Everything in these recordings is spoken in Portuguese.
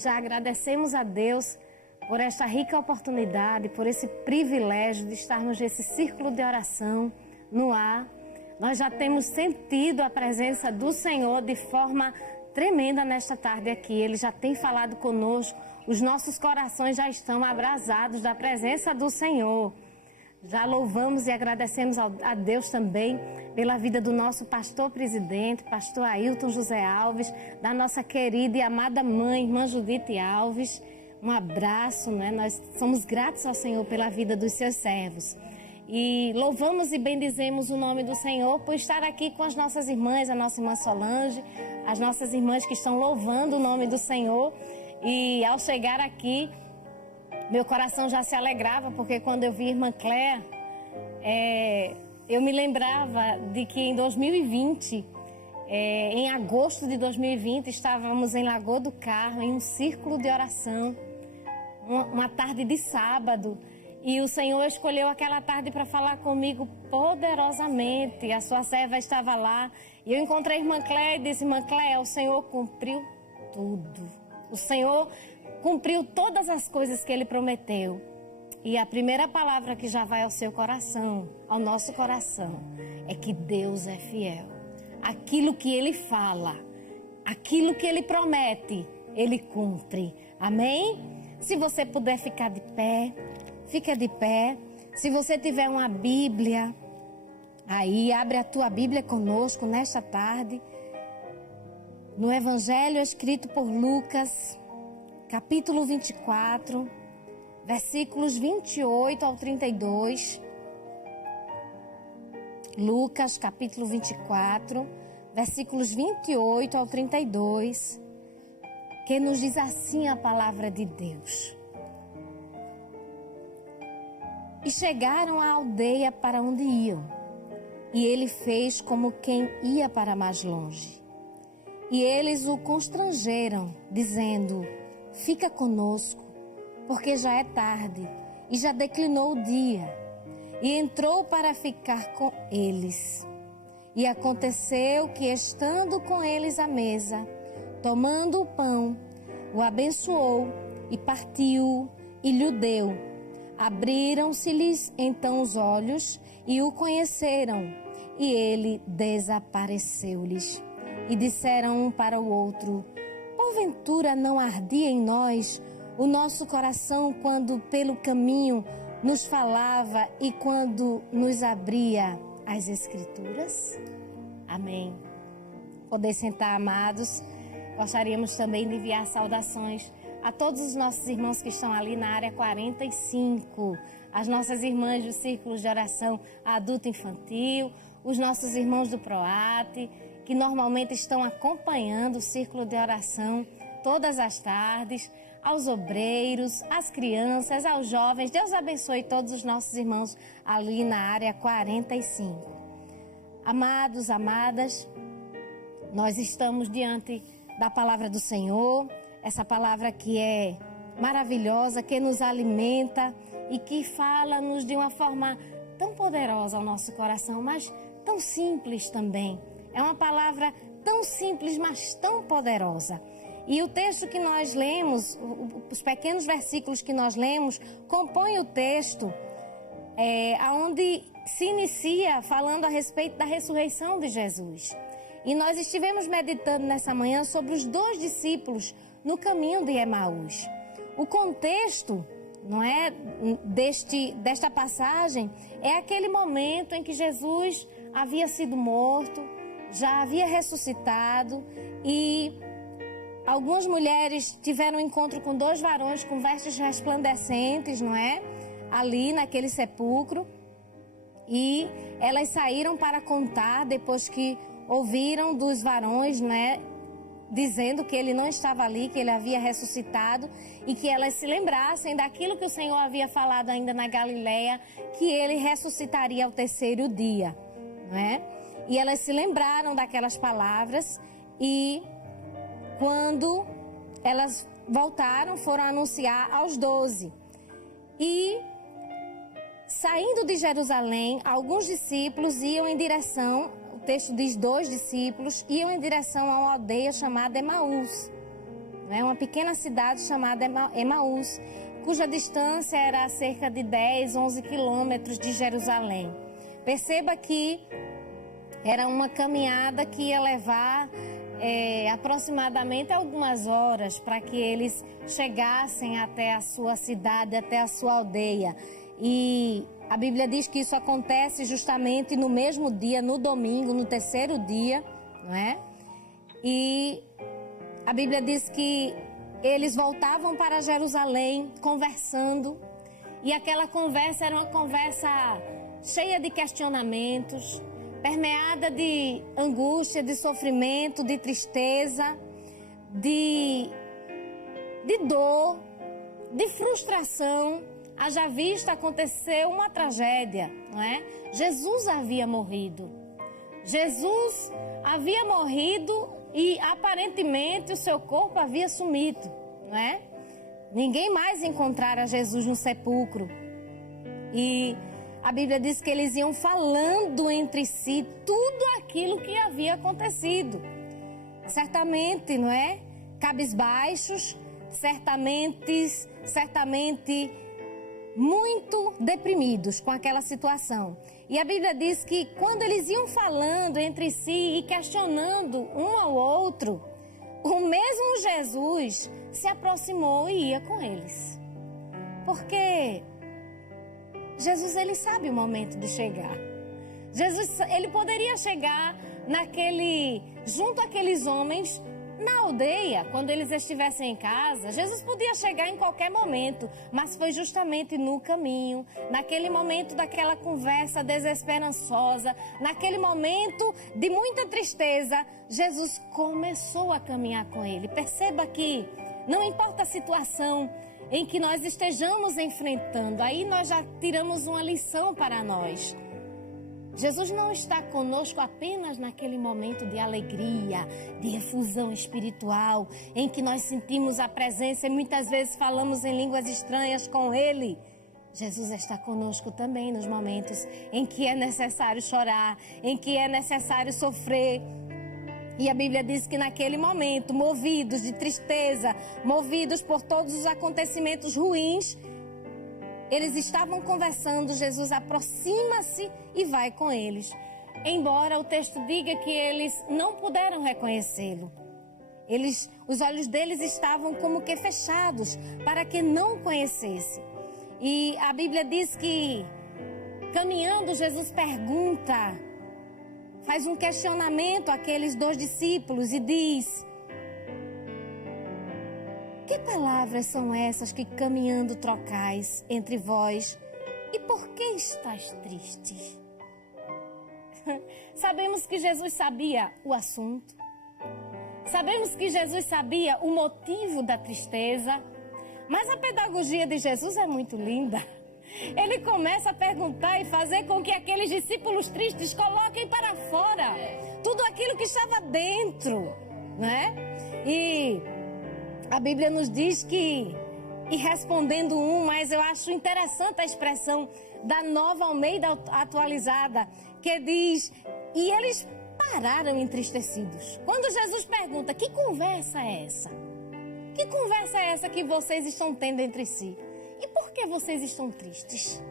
já agradecemos a Deus por esta rica oportunidade, por esse privilégio de estarmos nesse círculo de oração no ar. Nós já temos sentido a presença do Senhor de forma tremenda nesta tarde aqui. Ele já tem falado conosco, os nossos corações já estão abrasados da presença do Senhor. Já louvamos e agradecemos a Deus também pela vida do nosso pastor presidente, pastor Ailton José Alves, da nossa querida e amada mãe, irmã Judite Alves. Um abraço, né? Nós somos gratos ao Senhor pela vida dos seus servos. E louvamos e bendizemos o nome do Senhor por estar aqui com as nossas irmãs, a nossa irmã Solange, as nossas irmãs que estão louvando o nome do Senhor. E ao chegar aqui, meu coração já se alegrava, porque quando eu vi a irmã Cléa, eu me lembrava de que em 2020, em agosto de 2020, estávamos em Lagoa do Carro, em um círculo de oração, uma tarde de sábado, e o Senhor escolheu aquela tarde para falar comigo poderosamente. A sua serva estava lá, e eu encontrei a irmã Cléa e disse: irmã Cléa, o Senhor cumpriu tudo. O Senhor cumpriu todas as coisas que Ele prometeu. E a primeira palavra que já vai ao seu coração, ao nosso coração, é que Deus é fiel. Aquilo que Ele fala, aquilo que Ele promete, Ele cumpre. Amém? Se você puder ficar de pé, fica de pé. Se você tiver uma Bíblia, aí abre a tua Bíblia conosco nesta tarde. No Evangelho escrito por Lucas, capítulo 24, versículos 28 ao 32. Lucas, capítulo 24, versículos 28 ao 32, que nos diz assim a palavra de Deus. E chegaram à aldeia para onde iam, e ele fez como quem ia para mais longe. E eles o constrangeram, dizendo: fica conosco, porque já é tarde e já declinou o dia. E entrou para ficar com eles. E aconteceu que, estando com eles à mesa, tomando o pão, o abençoou e partiu e lhe deu. Abriram-se-lhes então os olhos e o conheceram, e ele desapareceu-lhes. E disseram um para o outro: porventura não ardia em nós o nosso coração quando pelo caminho nos falava e quando nos abria as Escrituras? Amém. Poder sentar, amados. Gostaríamos também de enviar saudações a todos os nossos irmãos que estão ali na área 45, as nossas irmãs do Círculo de Oração Adulto Infantil, os nossos irmãos do PROAT, que normalmente estão acompanhando o Círculo de Oração todas as tardes, aos obreiros, às crianças, aos jovens. Deus abençoe todos os nossos irmãos ali na área 45. Amados, amadas, nós estamos diante da palavra do Senhor, essa palavra que é maravilhosa, que nos alimenta e que fala-nos de uma forma tão poderosa ao nosso coração, mas tão simples também. É uma palavra tão simples, mas tão poderosa. E o texto que nós lemos, os pequenos versículos que nós lemos, compõem o texto onde se inicia falando a respeito da ressurreição de Jesus. E nós estivemos meditando nessa manhã sobre os 2 discípulos no caminho de Emaús. O contexto, não é, desta passagem é aquele momento em que Jesus havia sido morto, já havia ressuscitado, e algumas mulheres tiveram um encontro com 2 varões com vestes resplandecentes, não é? Ali naquele sepulcro. E elas saíram para contar, depois que ouviram dos varões, não é? Dizendo que ele não estava ali, que ele havia ressuscitado, e que elas se lembrassem daquilo que o Senhor havia falado ainda na Galileia, que ele ressuscitaria ao 3º dia, não é? E elas se lembraram daquelas palavras, e quando elas voltaram, foram anunciar aos 12. E, saindo de Jerusalém, alguns discípulos iam em direção, o texto diz 2 discípulos, iam em direção a uma aldeia chamada Emaús, né? Uma pequena cidade chamada Emaús, cuja distância era cerca de 10, 11 quilômetros de Jerusalém. Perceba que era uma caminhada que ia levar aproximadamente algumas horas para que eles chegassem até a sua cidade, até a sua aldeia. E a Bíblia diz que isso acontece justamente no mesmo dia, no domingo, no terceiro dia, não é? E a Bíblia diz que eles voltavam para Jerusalém conversando, e aquela conversa era uma conversa cheia de questionamentos, permeada de angústia, de sofrimento, de tristeza, de dor, de frustração. Haja vista, aconteceu uma tragédia, não é? Jesus havia morrido. Jesus havia morrido e aparentemente o seu corpo havia sumido, não é? Ninguém mais encontrara Jesus no sepulcro. E a Bíblia diz que eles iam falando entre si tudo aquilo que havia acontecido. Certamente, não é? Cabisbaixos, certamente muito deprimidos com aquela situação. E a Bíblia diz que quando eles iam falando entre si e questionando um ao outro, o mesmo Jesus se aproximou e ia com eles. Porque Jesus, ele sabe o momento de chegar. Jesus, ele poderia chegar junto àqueles homens na aldeia, quando eles estivessem em casa. Jesus podia chegar em qualquer momento, mas foi justamente no caminho, naquele momento daquela conversa desesperançosa, naquele momento de muita tristeza, Jesus começou a caminhar com ele. Perceba que não importa a situação em que nós estejamos enfrentando, aí nós já tiramos uma lição para nós. Jesus não está conosco apenas naquele momento de alegria, de efusão espiritual, em que nós sentimos a presença e muitas vezes falamos em línguas estranhas com Ele. Jesus está conosco também nos momentos em que é necessário chorar, em que é necessário sofrer. E a Bíblia diz que naquele momento, movidos de tristeza, movidos por todos os acontecimentos ruins, eles estavam conversando, Jesus aproxima-se e vai com eles. Embora o texto diga que eles não puderam reconhecê-lo. Os olhos deles estavam como que fechados para que não o conhecesse. E a Bíblia diz que, caminhando, Jesus pergunta, faz um questionamento àqueles 2 discípulos e diz: que palavras são essas que caminhando trocais entre vós? E por que estáis tristes? Sabemos que Jesus sabia o assunto. Sabemos que Jesus sabia o motivo da tristeza. Mas a pedagogia de Jesus é muito linda. Ele começa a perguntar e fazer com que aqueles discípulos tristes coloquem para fora tudo aquilo que estava dentro, né? E a Bíblia nos diz que, e respondendo mas eu acho interessante a expressão da Nova Almeida atualizada, que diz, e eles pararam entristecidos. Quando Jesus pergunta, que conversa é essa? Que conversa é essa que vocês estão tendo entre si? E por que vocês estão tristes?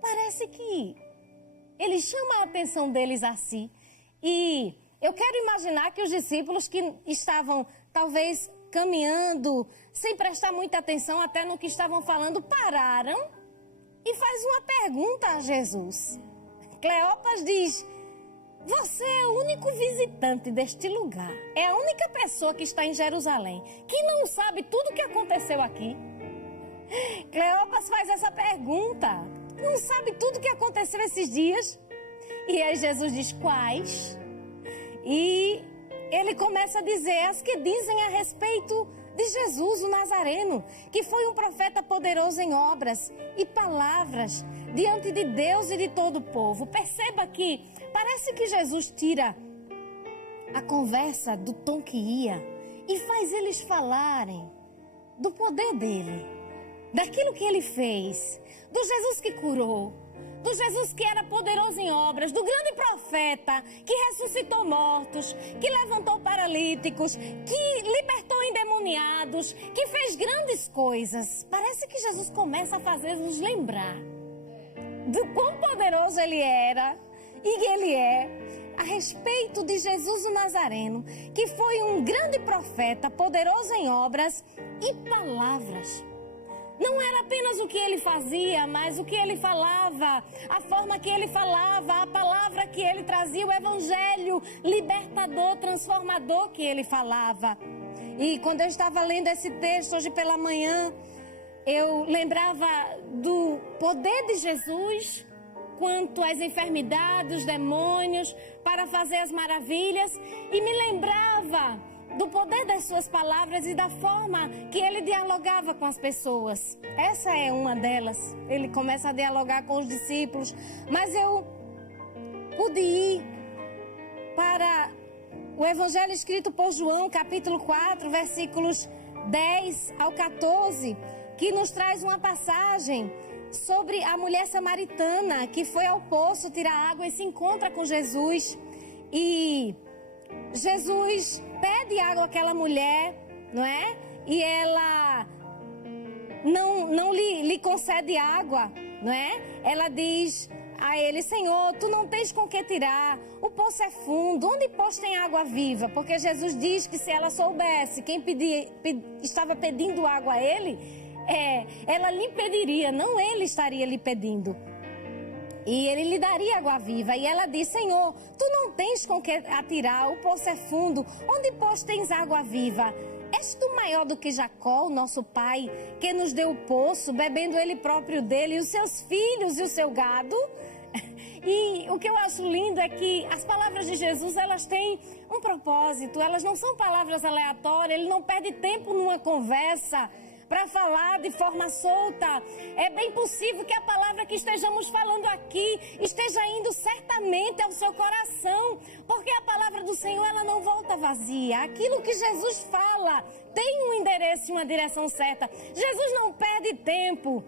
Parece que ele chama a atenção deles a si. E eu quero imaginar que os discípulos que estavam talvez caminhando, sem prestar muita atenção até no que estavam falando, pararam e faz uma pergunta a Jesus. Cleopas diz, você é o único visitante deste lugar, é a única pessoa que está em Jerusalém, que não sabe tudo o que aconteceu aqui. Cleopas faz essa pergunta, não sabe tudo o que aconteceu esses dias? E aí Jesus diz, quais? E ele começa a dizer as que dizem a respeito de Jesus, o Nazareno, que foi um profeta poderoso em obras e palavras diante de Deus e de todo o povo. Perceba que parece que Jesus tira a conversa do tom que ia e faz eles falarem do poder dele, daquilo que ele fez, do Jesus que curou, do Jesus que era poderoso em obras, do grande profeta que ressuscitou mortos, que levantou paralíticos, que libertou endemoniados, que fez grandes coisas. Parece que Jesus começa a fazer-nos lembrar do quão poderoso ele era e ele é, a respeito de Jesus o Nazareno, que foi um grande profeta, poderoso em obras e palavras. Não era apenas o que ele fazia, mas o que ele falava, a forma que ele falava, a palavra que ele trazia, o evangelho libertador, transformador que ele falava. E quando eu estava lendo esse texto hoje pela manhã, eu lembrava do poder de Jesus quanto às enfermidades, os demônios, para fazer as maravilhas, e me lembrava do poder das suas palavras e da forma que ele dialogava com as pessoas. Essa é uma delas. Ele começa a dialogar com os discípulos, mas eu pude ir para o Evangelho escrito por João, capítulo 4, versículos 10 ao 14, que nos traz uma passagem sobre a mulher samaritana que foi ao poço tirar água e se encontra com Jesus. E Jesus pede água àquela mulher, não é? E ela não lhe concede água, não é? Ela diz a ele: Senhor, tu não tens com que tirar, o poço é fundo, onde pois tem água viva? Porque Jesus diz que se ela soubesse quem estava pedindo água a ele, ela lhe pediria, não ele estaria lhe pedindo. E ele lhe daria água viva. E ela diz: Senhor, tu não tens com que atirar, o poço é fundo, onde pois tens água viva? És tu maior do que Jacó, o nosso pai, que nos deu o poço, bebendo ele próprio dele, e os seus filhos e o seu gado? E o que eu acho lindo é que as palavras de Jesus, elas têm um propósito, elas não são palavras aleatórias, ele não perde tempo numa conversa para falar de forma solta. É bem possível que a palavra que estejamos falando aqui esteja indo certamente ao seu coração, porque a palavra do Senhor, ela não volta vazia. Aquilo que Jesus fala tem um endereço e uma direção certa. Jesus não perde tempo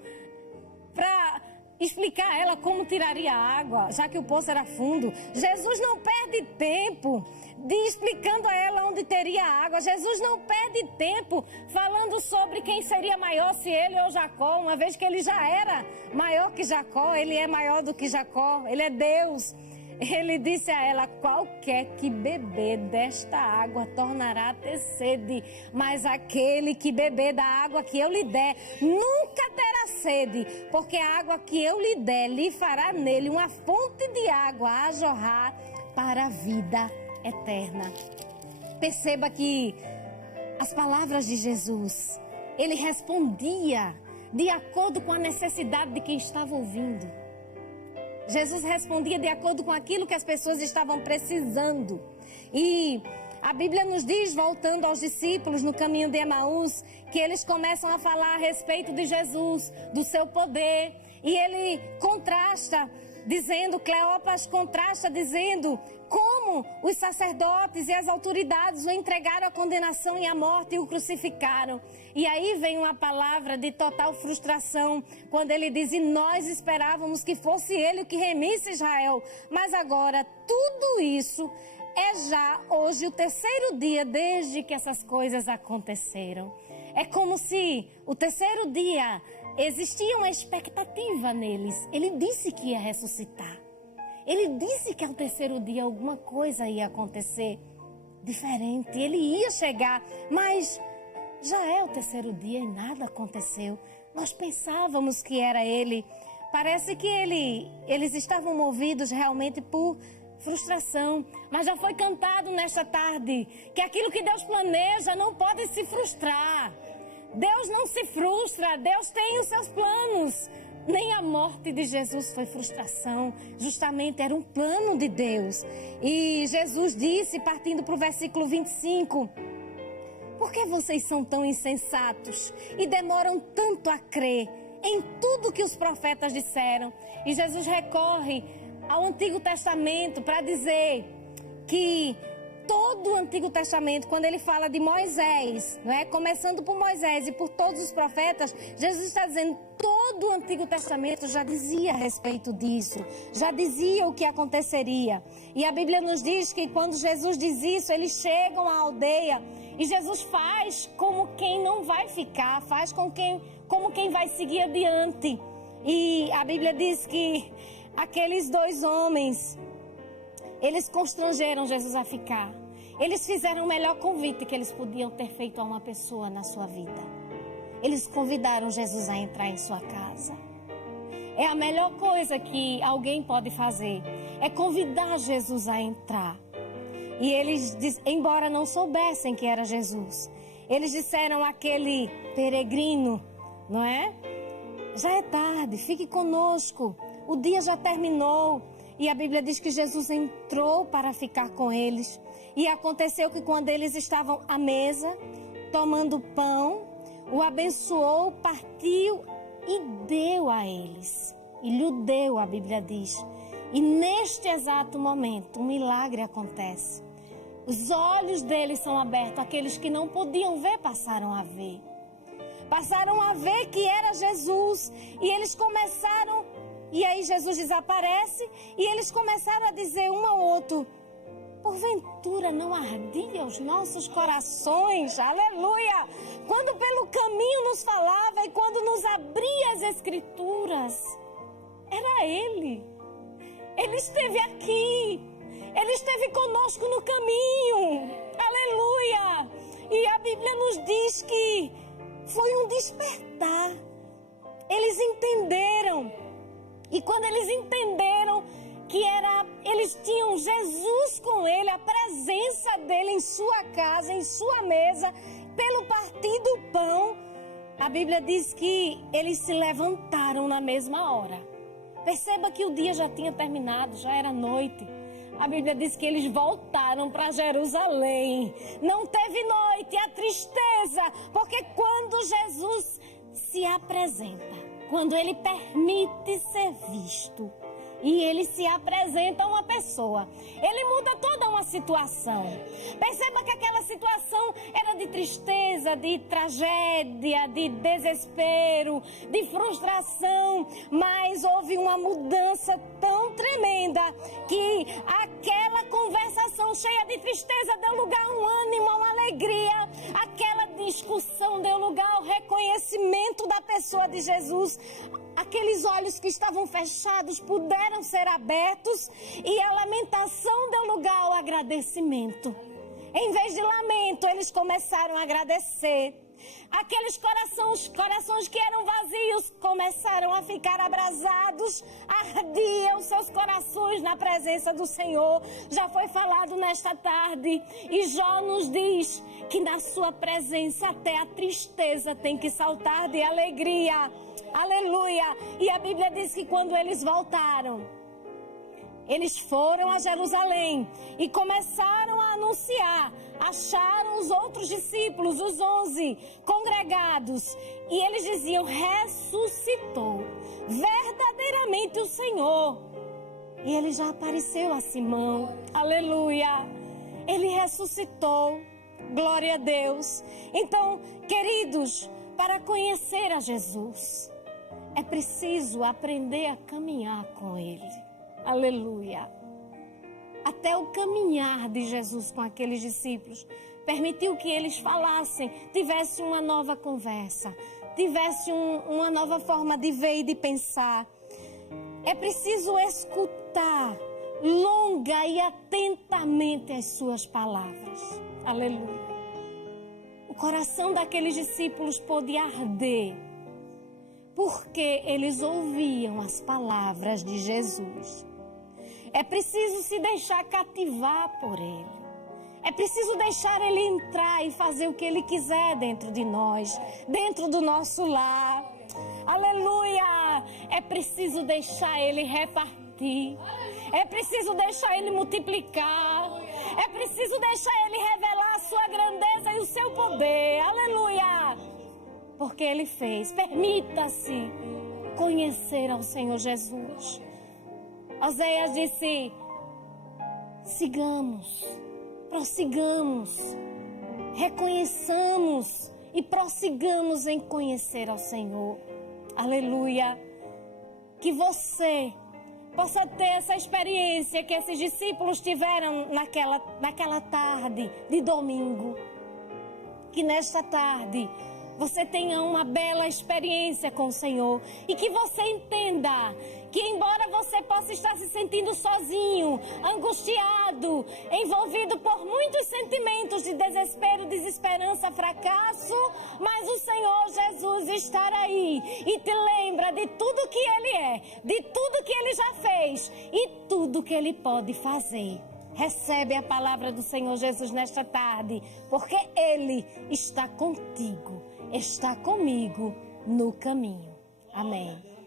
para explicar a ela como tiraria a água, já que o poço era fundo. Jesus não perde tempo explicando a ela onde teria água. Jesus não perde tempo falando sobre quem seria maior, se ele ou Jacó, uma vez que ele já era maior que Jacó. Ele é maior do que Jacó, ele é Deus. Ele disse a ela: qualquer que beber desta água tornará a ter sede, mas aquele que beber da água que eu lhe der nunca terá sede, porque a água que eu lhe der lhe fará nele uma fonte de água a jorrar para a vida eterna. Perceba que as palavras de Jesus, ele respondia de acordo com a necessidade de quem estava ouvindo. Jesus respondia de acordo com aquilo que as pessoas estavam precisando. E a Bíblia nos diz, voltando aos discípulos no caminho de Emaús, que eles começam a falar a respeito de Jesus, do seu poder. E ele contrasta, dizendo, Cleopas contrasta, dizendo como os sacerdotes e as autoridades o entregaram à condenação e à morte e o crucificaram. E aí vem uma palavra de total frustração, quando ele diz: e nós esperávamos que fosse ele o que remisse Israel, mas agora tudo isso é já hoje o terceiro dia desde que essas coisas aconteceram. É como se o terceiro dia existia uma expectativa neles. Ele disse que ia ressuscitar. Ele disse que ao terceiro dia alguma coisa ia acontecer diferente. Ele ia chegar, mas já é o terceiro dia e nada aconteceu. Nós pensávamos que era ele. Parece que eles estavam movidos realmente por frustração. Mas já foi cantado nesta tarde que aquilo que Deus planeja não pode se frustrar. Deus não se frustra, Deus tem os seus planos. Nem a morte de Jesus foi frustração, justamente era um plano de Deus. E Jesus disse, partindo para o versículo 25, por que vocês são tão insensatos e demoram tanto a crer em tudo que os profetas disseram? E Jesus recorre ao Antigo Testamento para dizer que todo o Antigo Testamento, quando ele fala de Moisés, não é? Começando por Moisés e por todos os profetas, Jesus está dizendo, todo o Antigo Testamento já dizia a respeito disso, já dizia o que aconteceria. E a Bíblia nos diz que quando Jesus diz isso, eles chegam à aldeia e Jesus faz como quem não vai ficar, faz como quem vai seguir adiante. E a Bíblia diz que aqueles dois homens, eles constrangeram Jesus a ficar. Eles fizeram o melhor convite que eles podiam ter feito a uma pessoa na sua vida. Eles convidaram Jesus a entrar em sua casa. É a melhor coisa que alguém pode fazer. É convidar Jesus a entrar. E eles, embora não soubessem que era Jesus, eles disseram àquele peregrino, não é? Já é tarde, fique conosco. O dia já terminou. E a Bíblia diz que Jesus entrou para ficar com eles. E aconteceu que quando eles estavam à mesa, tomando pão, o abençoou, partiu e deu a eles. E lhe deu, a Bíblia diz. E neste exato momento, um milagre acontece. Os olhos deles são abertos. Aqueles que não podiam ver passaram a ver. Passaram a ver que era Jesus. E eles começaram... E aí Jesus desaparece e eles começaram a dizer um ao outro, porventura não ardia os nossos corações, aleluia, quando pelo caminho nos falava e quando nos abria as escrituras, era Ele esteve aqui, Ele esteve conosco no caminho, aleluia, e a Bíblia nos diz que foi um despertar, eles entenderam. E quando eles entenderam que eles tinham Jesus com ele, a presença dele em sua casa, em sua mesa, pelo partir do pão, a Bíblia diz que eles se levantaram na mesma hora. Perceba que o dia já tinha terminado, já era noite. A Bíblia diz que eles voltaram para Jerusalém. Não teve noite, a tristeza, porque quando Jesus se apresenta, quando ele permite ser visto e ele se apresenta a uma pessoa, ele muda toda uma situação. Perceba que aquela situação era de tristeza, de tragédia, de desespero, de frustração, mas houve uma mudança tão tremenda que aquela conversação cheia de tristeza deu lugar a um ânimo, a uma alegria. Aquela discussão deu lugar ao reconhecimento da pessoa de Jesus. Aqueles olhos que estavam fechados puderam ser abertos e a lamentação deu lugar ao agradecimento. Em vez de lamento, eles começaram a agradecer. Aqueles corações que eram vazios começaram a ficar abrasados, ardiam seus corações na presença do Senhor. Já foi falado nesta tarde e Jó nos diz que na sua presença até a tristeza tem que saltar de alegria. Aleluia! E a Bíblia diz que quando eles voltaram, eles foram a Jerusalém e começaram a anunciar. Acharam os outros discípulos, os 11 congregados. E eles diziam, ressuscitou verdadeiramente o Senhor. E ele já apareceu a Simão. Aleluia! Ele ressuscitou. Glória a Deus. Então, queridos, para conhecer a Jesus, é preciso aprender a caminhar com Ele. Aleluia. Até o caminhar de Jesus com aqueles discípulos permitiu que eles falassem, tivessem uma nova conversa, tivessem uma nova forma de ver e de pensar. É preciso escutar longa e atentamente as suas palavras. Aleluia. O coração daqueles discípulos pôde arder, porque eles ouviam as palavras de Jesus. É preciso se deixar cativar por Ele. É preciso deixar Ele entrar e fazer o que Ele quiser dentro de nós, dentro do nosso lar. Aleluia! É preciso deixar Ele repartir. É preciso deixar Ele multiplicar. É preciso deixar Ele revelar a sua grandeza e o seu poder. Aleluia! Porque Ele fez. Permita-se conhecer ao Senhor Jesus. Oséias disse, sigamos, prossigamos, reconheçamos e prossigamos em conhecer ao Senhor. Aleluia. Que você possa ter essa experiência que esses discípulos tiveram naquela tarde de domingo. Que nesta tarde você tenha uma bela experiência com o Senhor e que você entenda que, embora você possa estar se sentindo sozinho, angustiado, envolvido por muitos sentimentos de desespero, desesperança, fracasso, mas o Senhor Jesus está aí e te lembra de tudo que Ele é, de tudo que Ele já fez e tudo que Ele pode fazer. Recebe a palavra do Senhor Jesus nesta tarde, porque Ele está contigo, está comigo no caminho. Amém.